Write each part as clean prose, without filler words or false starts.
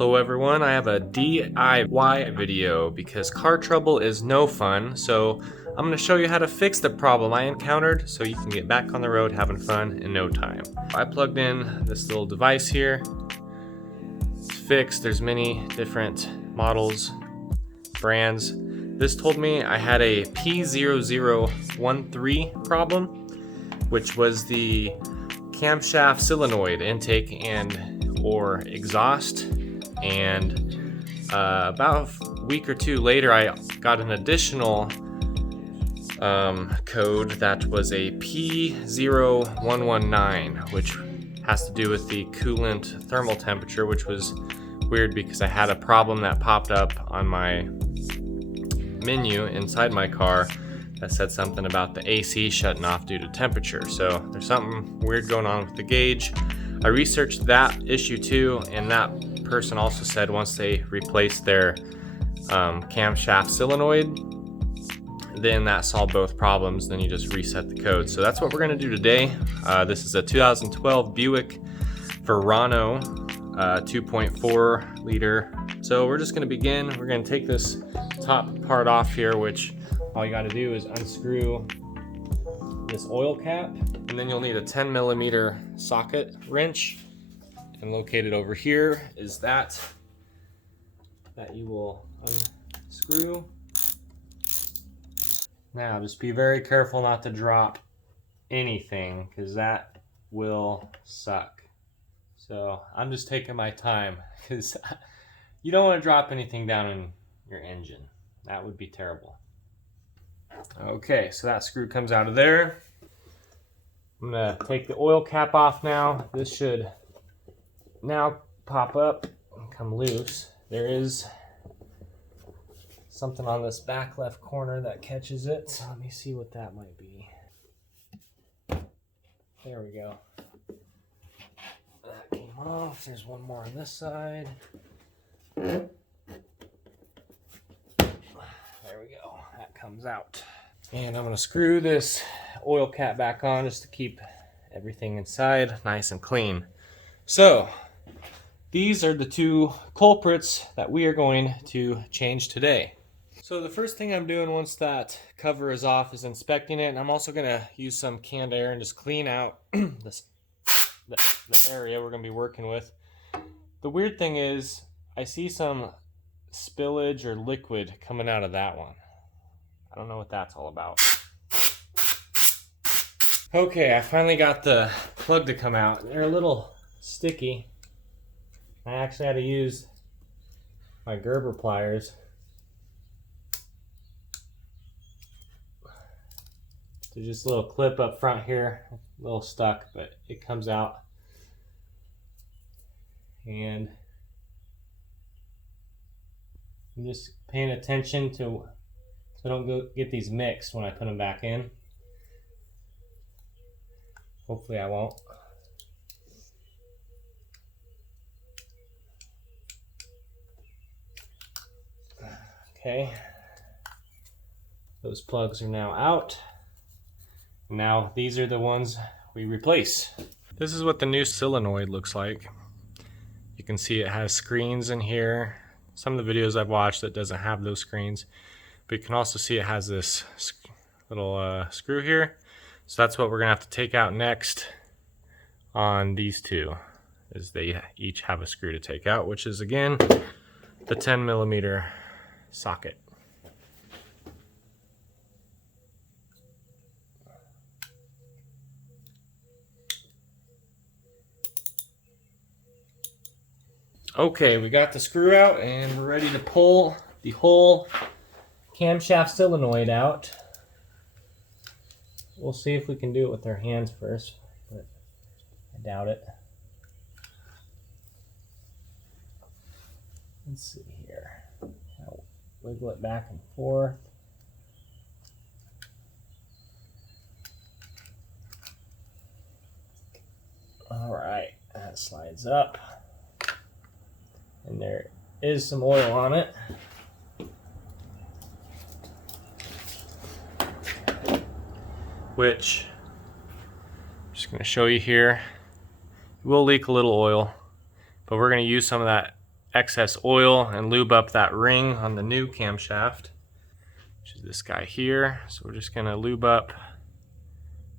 Hello everyone, I have a DIY video because car trouble is no fun, so I'm going to show you how to fix the problem I encountered so you can get back on the road having fun in no time. I plugged in this little device here. It's fixed. There's many different models, brands. This told me I had a P0013 problem, which was the camshaft solenoid intake and or exhaust. And about a week or two later, I got an additional code that was a P0119, which has to do with the coolant thermal temperature, which was weird because I had a problem that popped up on my menu inside my car that said something about the AC shutting off due to temperature. So there's something weird going on with the gauge. I researched that issue too, and that person also said once they replaced their camshaft solenoid, then that solved both problems. Then you just reset the code. So that's what we're going to do today. This is a 2012 Buick Verano 2.4 liter. So we're just going to begin. We're going to take this top part off here, which all you got to do is unscrew this oil cap, and then you'll need a 10mm socket wrench, and located over here is that you will unscrew. Now just be very careful not to drop anything, because that will suck. So I'm just taking my time because you don't want to drop anything down in your engine. That would be terrible. Okay, so that screw comes out of there. I'm gonna take the oil cap off now. This should now pop up and come loose. There is something on this back left corner that catches it. So let me see what that might be. There we go. That came off. There's one more on this side. There we go. That comes out. And I'm going to screw this oil cap back on just to keep everything inside nice and clean. So these are the two culprits that we are going to change today. So the first thing I'm doing once that cover is off is inspecting it. And I'm also going to use some canned air and just clean out the area we're going to be working with. The weird thing is I see some spillage or liquid coming out of that one. I don't know what that's all about. Okay, I finally got the plug to come out. They're a little sticky. I actually had to use my Gerber pliers to just a little clip up front here. A little stuck, but it comes out. And I'm just paying attention to so I don't get these mixed when I put them back in. Hopefully I won't. Okay. Those plugs are now out. Now these are the ones we replace. This is what the new solenoid looks like. You can see it has screens in here. Some of the videos I've watched that doesn't have those screens. But you can also see it has this little screw here. So that's what we're gonna have to take out next on these two, is they each have a screw to take out, which is again the 10mm socket. Okay, we got the screw out and we're ready to pull the whole camshaft solenoid out. We'll see if we can do it with our hands first, but I doubt it. Let's see here. I'll wiggle it back and forth. All right, that slides up. And there is some oil on it. Which I'm just going to show you here. It will leak a little oil, but we're going to use some of that excess oil and lube up that ring on the new camshaft, which is this guy here. So we're just gonna lube up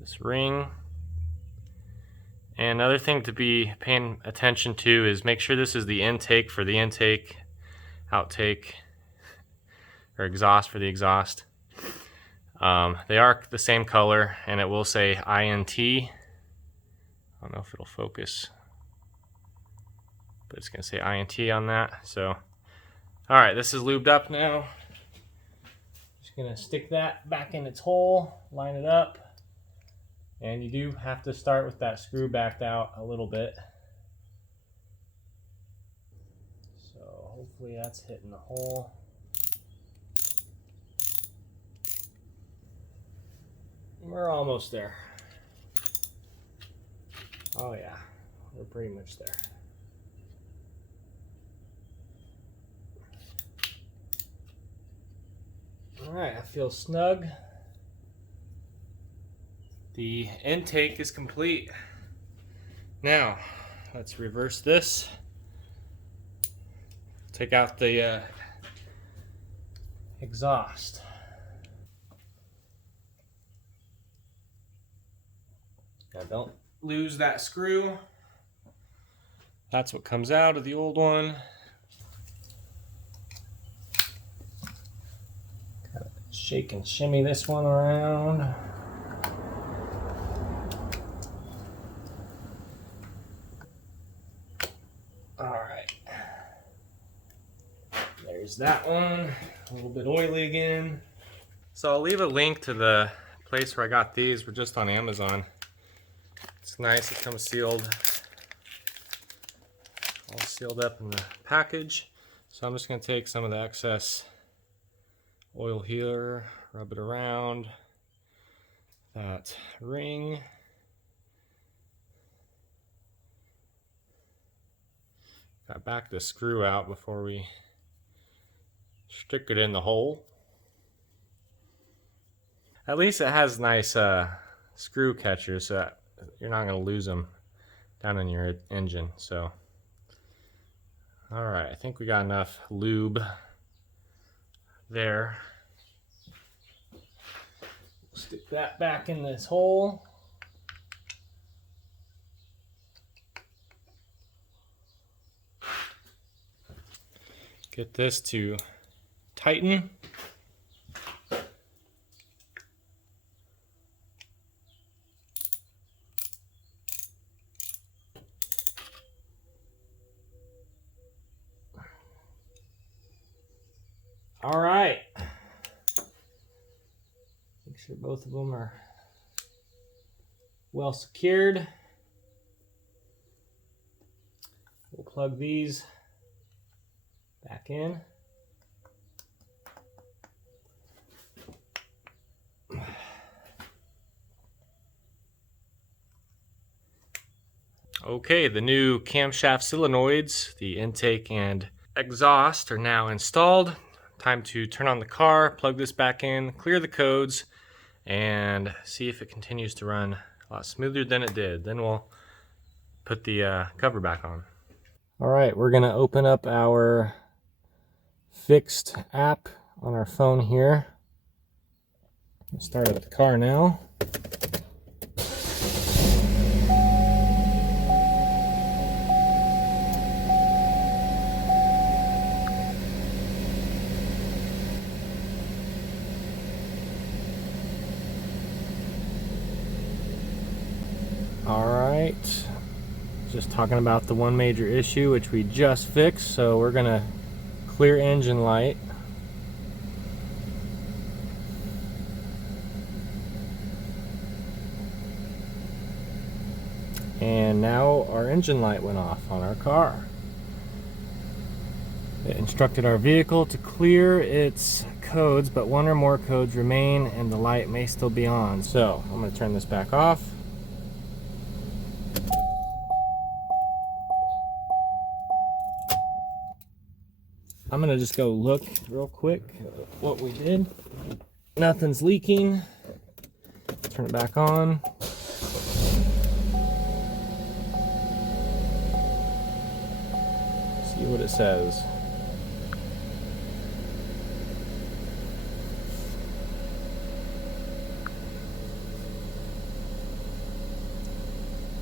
this ring. And another thing to be paying attention to is make sure this is the intake for the intake, outtake, or exhaust for the exhaust. They are the same color, and it will say INT. I don't know if it'll focus, but it's gonna say INT on that. So, all right, this is lubed up now. Just gonna stick that back in its hole, line it up. And you do have to start with that screw backed out a little bit. So hopefully that's hitting the hole. We're almost there. Oh yeah, we're pretty much there. All right, I feel snug. The intake is complete. Now, let's reverse this. Take out the exhaust. Now don't lose that screw. That's what comes out of the old one. Gotta shake and shimmy this one around. There's that one, a little bit oily again. So I'll leave a link to the place where I got these. We're just on Amazon. It's nice, it comes sealed, all sealed up in the package. So I'm just gonna take some of the excess oil here, rub it around that ring. Got back the screw out before we stick it in the hole. At least it has nice screw catchers, so that you're not going to lose them down in your engine. So, all right, I think we got enough lube there. Stick that back in this hole. Get this to tighten. All right. Make sure both of them are well secured. We'll plug these back in. Okay, the new camshaft solenoids, the intake and exhaust, are now installed. Time to turn on the car, plug this back in, clear the codes, and see if it continues to run a lot smoother than it did. Then we'll put the cover back on. All right, we're gonna open up our fixed app on our phone here. We'll start up the car now. All right, just talking about the one major issue which we just fixed, so we're gonna clear engine light. And now our engine light went off on our car. It instructed our vehicle to clear its codes, but one or more codes remain and the light may still be on. So I'm going to turn this back off. I'm going to just go look real quick at what we did. Nothing's leaking. Turn it back on. See See what it says.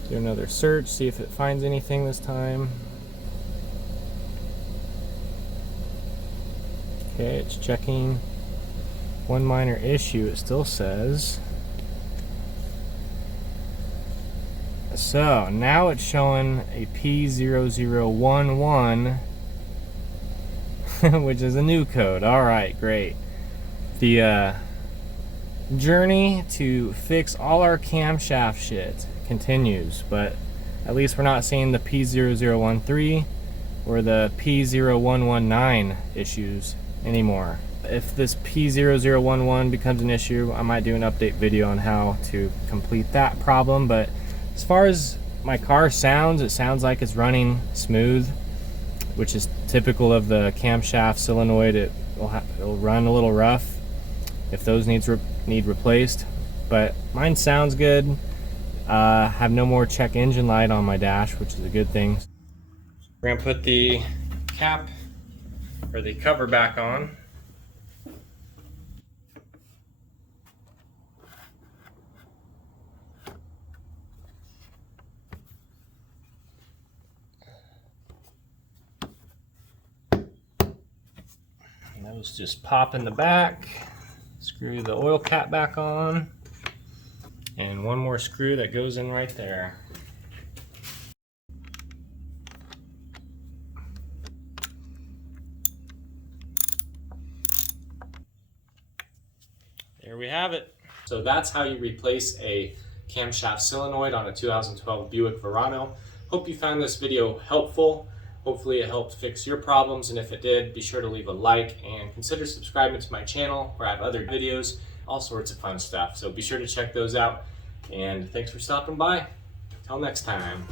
Do another search, see if it finds anything this time. Okay, it's checking. One minor issue, it still says. So now it's showing a P0011, which is a new code. Alright, great. The journey to fix all our camshaft shit continues, but at least we're not seeing the P0013 or the P0119 issues anymore. If this P0011 becomes an issue, I might do an update video on how to complete that problem, but as far as my car sounds, it sounds like it's running smooth, which is typical of the camshaft solenoid. It'll run a little rough if those need replaced, but mine sounds good. Have no more check engine light on my dash, which is a good thing. We're gonna put the cap or the cover back on. And those just pop in the back. Screw the oil cap back on. And one more screw that goes in right there. There we have it. So that's how you replace a camshaft solenoid on a 2012 Buick Verano. Hope you found this video helpful. Hopefully it helped fix your problems, and if it did, be sure to leave a like and consider subscribing to my channel where I have other videos, all sorts of fun stuff. So be sure to check those out, and thanks for stopping by. Till next time.